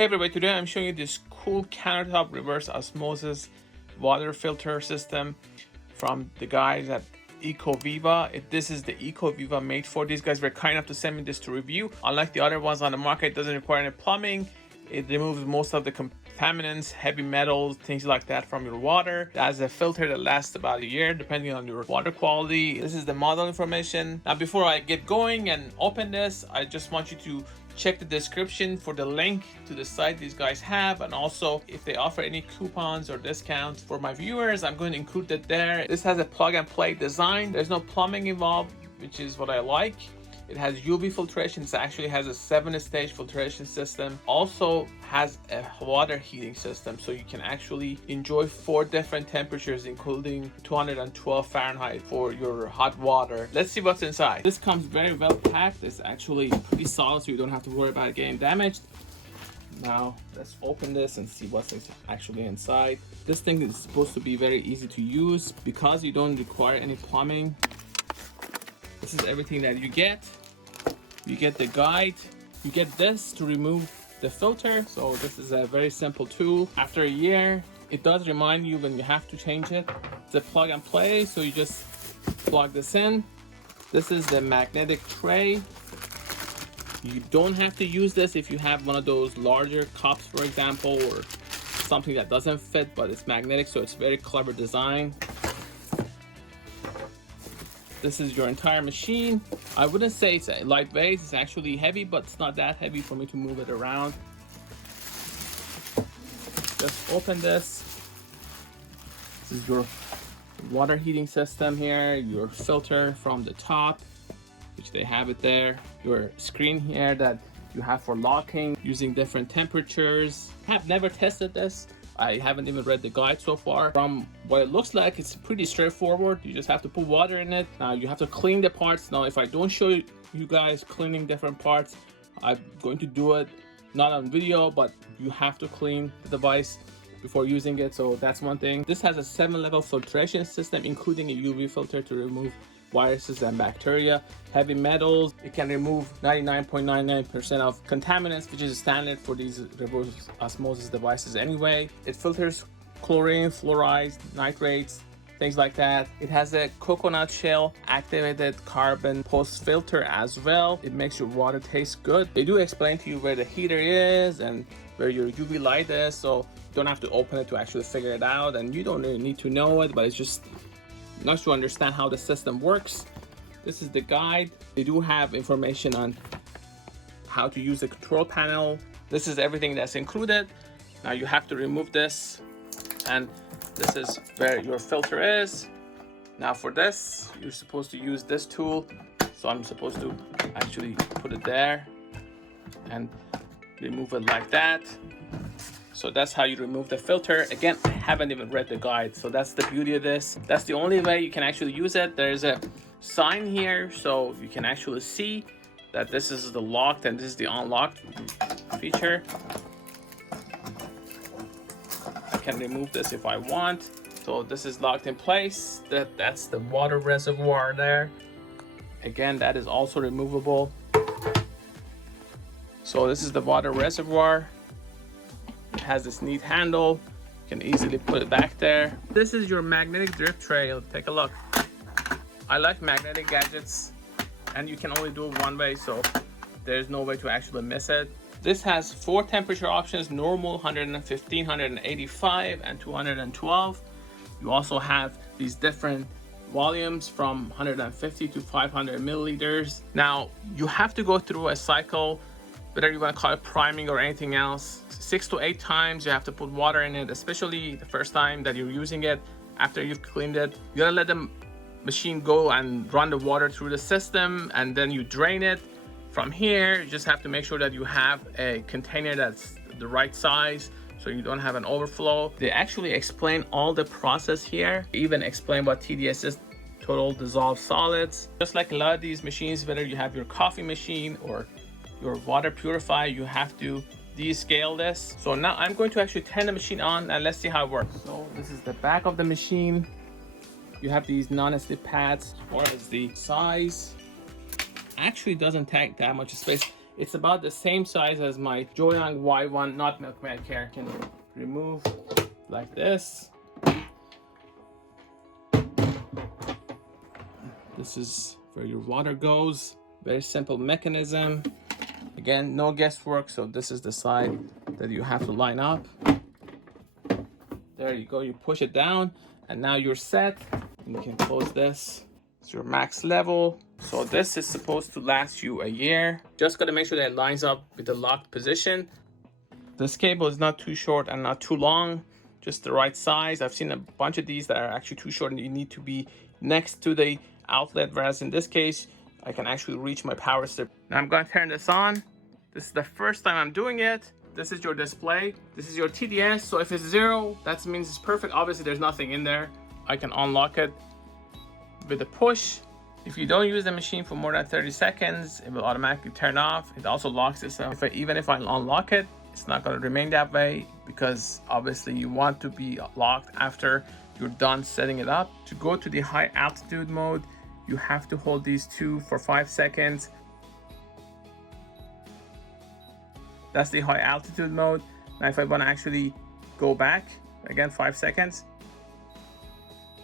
Hey everybody, today I'm showing you this cool countertop reverse osmosis water filter system from the guys at Ecoviva. This is the Ecoviva MATE4. These guys were kind enough to send me this to review. Unlike the other ones on the market, it doesn't require any plumbing. It removes most of the contaminants, heavy metals, things like that from your water. It has a filter that lasts about a year depending on your water quality. This is the model information. Now before I get going and open this, I just want you to check the description for the link to the site these guys have, and also if they offer any coupons or discounts for my viewers, I'm going to include that there. This has a plug and play design. There's no plumbing involved, which is what I like. It has UV filtration. It actually has a 7-stage filtration system. Also has a water heating system, so you can actually enjoy 4 different temperatures, including 212 Fahrenheit for your hot water. Let's see what's inside. This comes very well packed. It's actually pretty solid, so you don't have to worry about it getting damaged. Now let's open this and see what's actually inside. This thing is supposed to be very easy to use because you don't require any plumbing. This is everything that you get. You get the guide, you get this to remove the filter. So this is a very simple tool. After a year, it does remind you when you have to change it. It's a plug and play, so you just plug this in. This is the magnetic tray. You don't have to use this if you have one of those larger cups, for example, or something that doesn't fit, but it's magnetic, so it's very clever design. This is your entire machine. I wouldn't say it's lightweight, it's actually heavy, but it's not that heavy for me to move it around. Just open this. This is your water heating system here, your filter from the top, which they have it there. Your screen here that you have for locking using different temperatures. I have never tested this. I haven't even read the guide so far. From what it looks like, it's pretty straightforward. You just have to put water in it. Now you have to clean the parts. Now if I don't show you guys cleaning different parts, I'm going to do it not on video, but you have to clean the device before using it. So that's one thing. This has a 7-level filtration system, including a UV filter to remove viruses and bacteria, heavy metals. It can remove 99.99% of contaminants, which is standard for these reverse osmosis devices anyway. It filters chlorine, fluorides, nitrates, things like that. It has a coconut shell activated carbon post filter as well. It makes your water taste good. They do explain to you where the heater is and where your UV light is, so you don't have to open it to actually figure it out, and you don't really need to know it, but it's just nice to understand how the system works. This is the guide. They do have information on how to use the control panel. This is everything that's included. Now you have to remove this, and this is where your filter is. Now for this, you're supposed to use this tool. So I'm supposed to actually put it there and remove it like that. So that's how you remove the filter. Again, I haven't even read the guide, so that's the beauty of this. That's the only way you can actually use it. There's a sign here, so you can actually see that this is the locked and this is the unlocked feature. I can remove this if I want. So this is locked in place. That's the water reservoir there. Again, that is also removable. So this is the water reservoir. It has this neat handle. You can easily put it back there. This is your magnetic drip tray. Take a look. I like magnetic gadgets, and you can only do it one way, so there's no way to actually miss it. This has 4 temperature options: normal, 115, 185, and 212. You also have these different volumes from 150 to 500 milliliters. Now you have to go through a cycle, whether you want to call it priming or anything else. 6 to 8 times you have to put water in it, especially the first time that you're using it. After you've cleaned it, you gotta let the machine go and run the water through the system, and then you drain it. From here, you just have to make sure that you have a container that's the right size, so you don't have an overflow. They actually explain all the process here. They even explain what TDS is, total dissolved solids. Just like a lot of these machines, whether you have your coffee machine or your water purifier, you have to descale this. So now I'm going to actually turn the machine on and let's see how it works. So this is the back of the machine. You have these non-slip pads. As far as the size, actually doesn't take that much space. It's about the same size as my Joyoung Y1, not Milk Maid here. I can remove like this. This is where your water goes. Very simple mechanism. Again, no guesswork, so this is the side that you have to line up. There you go, you push it down, and now you're set. And you can close this. It's your max level. So this is supposed to last you a year. Just gotta make sure that it lines up with the locked position. This cable is not too short and not too long, just the right size. I've seen a bunch of these that are actually too short and you need to be next to the outlet, whereas in this case, I can actually reach my power strip. Now I'm gonna turn this on. This is the first time I'm doing it. This is your display. This is your TDS. So if it's 0, that means it's perfect. Obviously there's nothing in there. I can unlock it with a push. If you don't use the machine for more than 30 seconds, it will automatically turn off. It also locks itself. Even if I unlock it, it's not gonna remain that way because obviously you want to be locked after you're done setting it up. To go to the high altitude mode, you have to hold these two for 5 seconds. That's the high altitude mode. Now if I want to actually go back, again 5 seconds,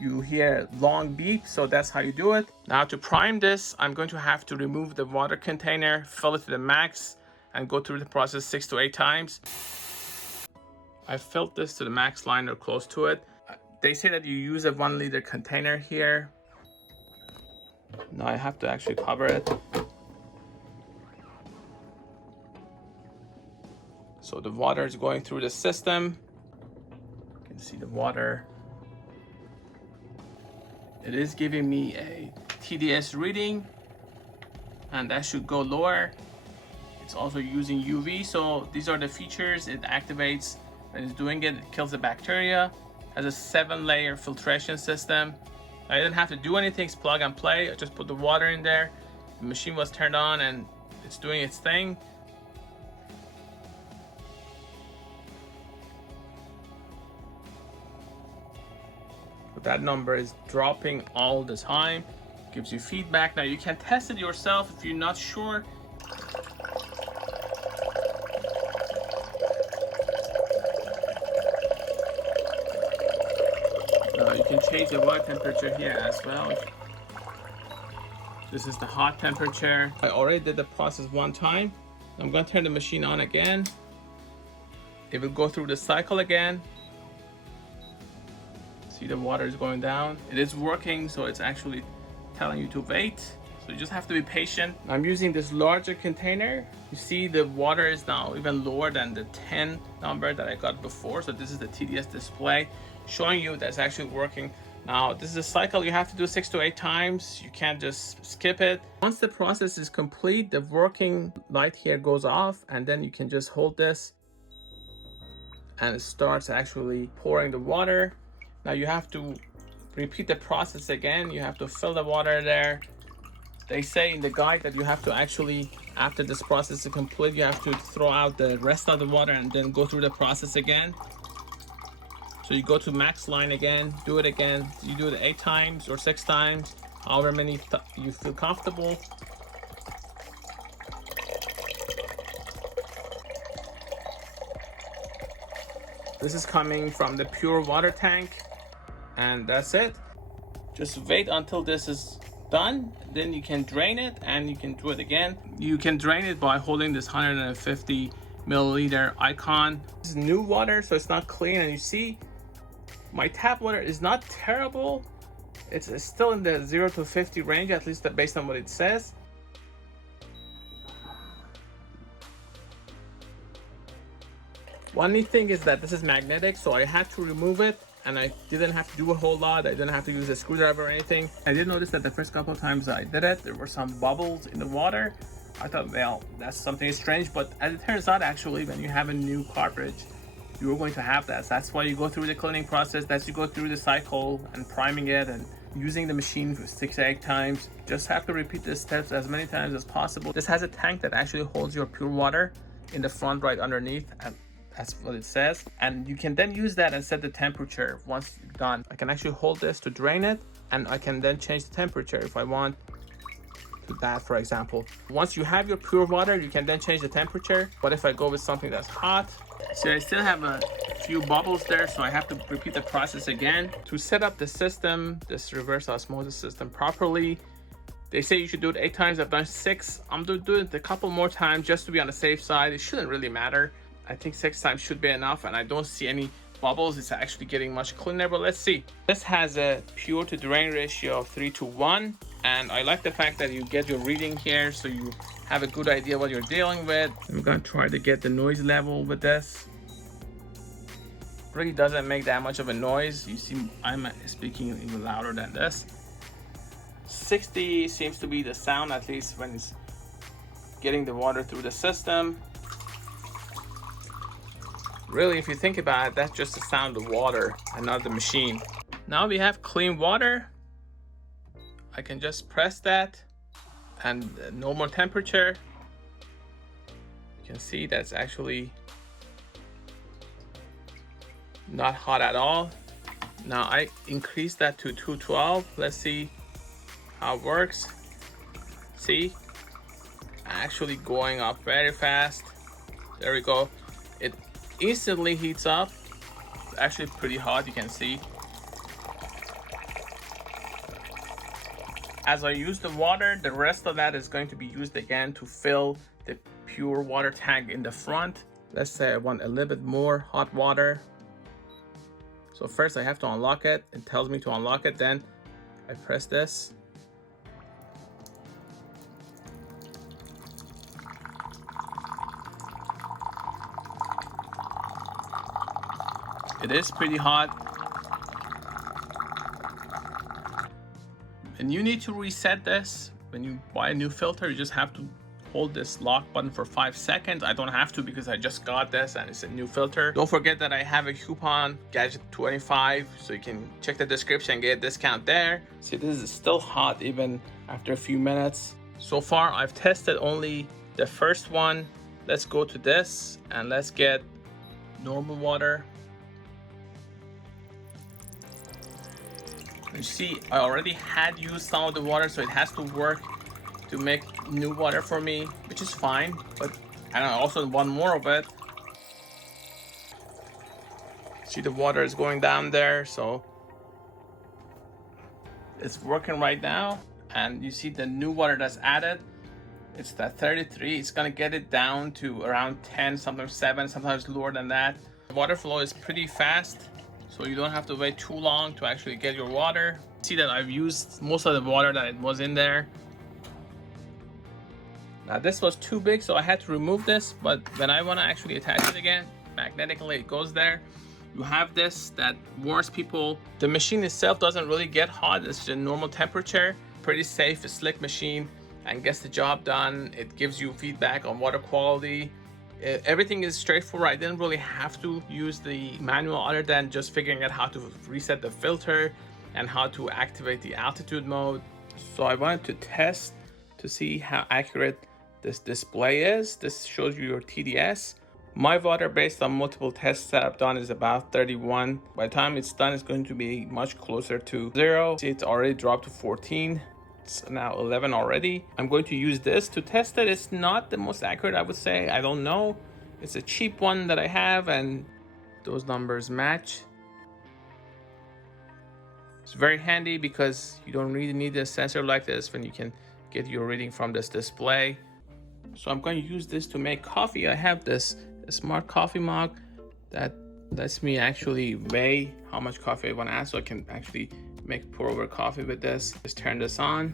you hear long beep, so that's how you do it. Now to prime this, I'm going to have to remove the water container, fill it to the max, and go through the process 6 to 8 times. I filled this to the max line or close to it. They say that you use a 1 liter container here. Now I have to actually cover it. So the water is going through the system. You can see the water. It is giving me a TDS reading, and that should go lower. It's also using UV, so these are the features. It activates when it's doing it. It kills the bacteria. Has a 7-layer filtration system. I didn't have to do anything. It's plug and play. I just put the water in there. The machine was turned on and it's doing its thing. That number is dropping all the time. Gives you feedback. Now you can test it yourself if you're not sure. Now you can change the water temperature here as well. This is the hot temperature. I already did the process 1 time. I'm going to turn the machine on again. It will go through the cycle again. See, the water is going down. It is working, so it's actually telling you to wait. So you just have to be patient. I'm using this larger container. You see the water is now even lower than the 10 number that I got before. So this is the TDS display showing you that's actually working. Now this is a cycle you have to do 6 to 8 times. You can't just skip it. Once the process is complete, the working light here goes off, and then you can just hold this and it starts actually pouring the water. Now you have to repeat the process again. You have to fill the water there. They say in the guide that you have to actually, after this process is complete, you have to throw out the rest of the water and then go through the process again. So you go to max line again, do it again. You do it 8 times or 6 times, however many you feel comfortable. This is coming from the pure water tank. And that's it. Just wait until this is done, then you can drain it and you can do it again. You can drain it by holding this 150 milliliter icon. This is new water, so it's not clean, and you see my tap water is not terrible. It's still in the 0 to 50 range, at least based on what it says. One neat thing is that this is magnetic, so I had to remove it. And I didn't have to do a whole lot. I didn't have to use a screwdriver or anything. I did notice that the first couple of times I did it, there were some bubbles in the water. I thought, well, that's something strange, but as it turns out, actually, when you have a new cartridge, you're going to have that. So that's why you go through the cleaning process. That's you go through the cycle and priming it and using the machine for 6 to 8 times. Just have to repeat the steps as many times as possible. This has a tank that actually holds your pure water in the front right underneath. And that's what it says, and you can then use that and set the temperature once you're done. I can actually hold this to drain it, and I can then change the temperature if I want. to that, for example. Once you have your pure water, you can then change the temperature. But if I go with something that's hot, so I still have a few bubbles there, so I have to repeat the process again. To set up the system, this reverse osmosis system properly, they say you should do it 8 times. I've done 6. I'm gonna do it a couple more times just to be on the safe side. It shouldn't really matter. I think 6 times should be enough, and I don't see any bubbles. It's actually getting much cleaner, but let's see. This has a pure to drain ratio of 3:1, and I like the fact that you get your reading here so you have a good idea what you're dealing with. I'm gonna try to get the noise level with this. Really doesn't make that much of a noise. You see I'm speaking even louder than this. 60 seems to be the sound, at least when it's getting the water through the system. Really, if you think about it, that's just the sound of water and not the machine. Now we have clean water. I can just press that and normal temperature. You can see that's actually not hot at all. Now I increased that to 212. Let's see how it works. See, actually going up very fast. There we go. It instantly heats up. It's actually pretty hot, you can see. As I use the water, the rest of that is going to be used again to fill the pure water tank in the front. Let's say I want a little bit more hot water. So first I have to unlock it. It tells me to unlock it, then I press this. It is pretty hot. And you need to reset this. When you buy a new filter, you just have to hold this lock button for 5 seconds. I don't have to because I just got this and it's a new filter. Don't forget that I have a coupon, Gadget25, so you can check the description and get a discount there. See, this is still hot even after a few minutes. So far, I've tested only the first one. Let's go to this and let's get normal water. You see, I already had used some of the water, so it has to work to make new water for me, which is fine, but and I also want more of it. See, the water is going down there, so it's working right now. And you see the new water that's added, it's that 33. It's gonna get it down to around 10, sometimes 7, sometimes lower than that. The water flow is pretty fast, so you don't have to wait too long to actually get your water. See that I've used most of the water that was in there. Now this was too big, so I had to remove this, but when I want to actually attach it again, magnetically it goes there. You have this that warns people. The machine itself doesn't really get hot, it's just a normal temperature. Pretty safe, a slick machine, and gets the job done. It gives you feedback on water quality. Everything is straightforward. I didn't really have to use the manual other than just figuring out how to reset the filter and how to activate the altitude mode. So I wanted to test to see how accurate this display is. This shows you your TDS. My water, based on multiple tests that I've done, is about 31. By the time it's done, it's going to be much closer to 0. See, it's already dropped to 14. It's now 11 already. I'm going to use this to test it. It's not the most accurate, I would say. I don't know. It's a cheap one that I have, and those numbers match. It's very handy because you don't really need a sensor like this when you can get your reading from this display. So I'm going to use this to make coffee. I have this smart coffee mug that lets me actually weigh how much coffee I want to add, so I can actually make pour over coffee with this. Just turn this on.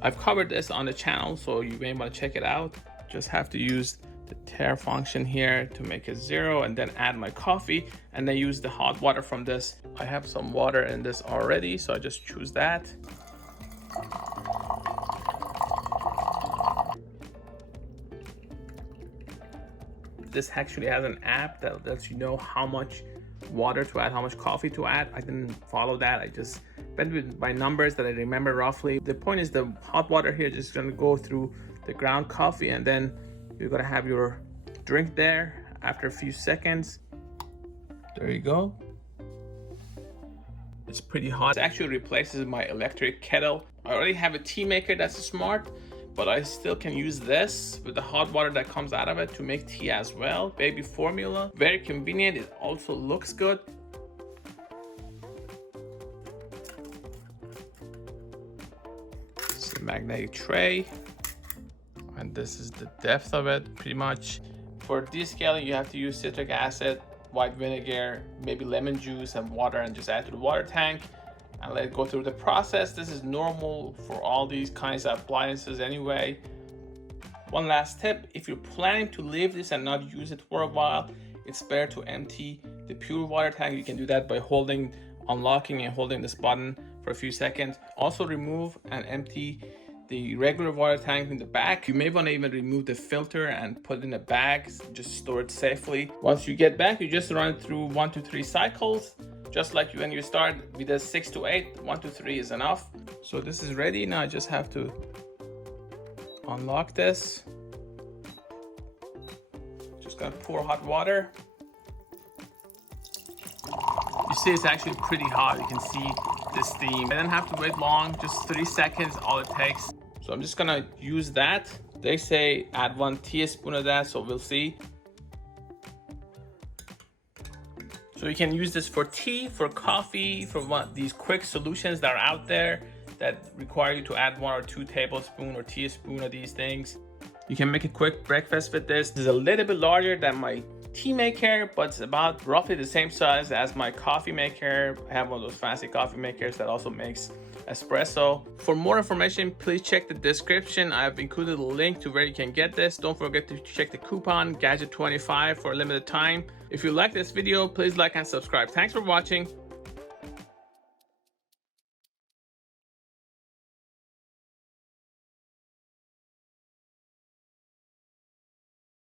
I've covered this on the channel, so you may want to check it out. Just have to use the tare function here to make it 0 and then add my coffee and then use the hot water from this. I have some water in this already, so I just choose that. This actually has an app that lets you know how much water to add, how much coffee to add. I didn't follow that. I just went with my numbers that I remember roughly. The point is the hot water here is just gonna go through the ground coffee, and then you're gonna have your drink there after a few seconds. There you go. It's pretty hot. It actually replaces my electric kettle. I already have a tea maker that's smart, but I still can use this with the hot water that comes out of it to make tea as well. Baby formula, very convenient. It also looks good. It's a magnetic tray, and this is the depth of it pretty much. For descaling, you have to use citric acid, white vinegar, maybe lemon juice and water, and just add to the water tank and let it go through the process. This is normal for all these kinds of appliances anyway. One last tip, if you're planning to leave this and not use it for a while, it's better to empty the pure water tank. You can do that by unlocking and holding this button for a few seconds. Also remove and empty the regular water tank in the back. You may want to even remove the filter and put it in a bag, just store it safely. Once you get back, you just run it through 1 to 3 cycles. Just like when you start, we did 6 to 8, 1 to 3 is enough. So this is ready. Now I just have to unlock this. Just gotta pour hot water. You see it's actually pretty hot. You can see the steam. I don't have to wait long, just 3 seconds, all it takes. So I'm just gonna use that. They say add 1 teaspoon of that, so we'll see. So you can use this for tea, for coffee, for these quick solutions that are out there that require you to add 1 or 2 tablespoons or teaspoon of these things. You can make a quick breakfast with this. This is a little bit larger than my tea maker, but it's about roughly the same size as my coffee maker. I have one of those fancy coffee makers that also makes espresso. For more information, please check the description. I've included a link to where you can get this. Don't forget to check the coupon Gadget25 for a limited time. If you like this video, please like and subscribe. Thanks for watching.